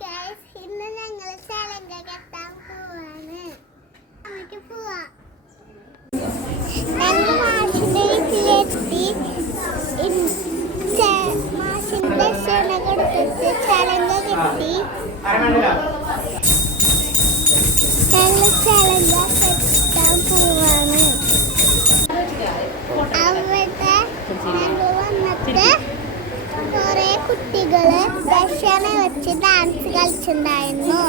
Guys, ഇന്ന് ഞങ്ങൾ ചലങ്ക കെട്ടാൻ പോവാണ്. നമുക്ക് പോവാം. ഞങ്ങൾ മാഷിന്റെ വീട്ടിലെത്തി. മാഷിന്റെ ക്ഷണ കൊടുത്തിട്ട് ചലങ്ക കെട്ടി. ഞങ്ങൾ ചലങ്ക കെട്ടാൻ പോവാണ്. അവിടെ ഞങ്ങൾ വന്നിട്ട് കുറെ കുട്ടികള് ദർശന വെച്ച് ഡാൻസ് കളിച്ചിട്ടുണ്ടായിരുന്നു.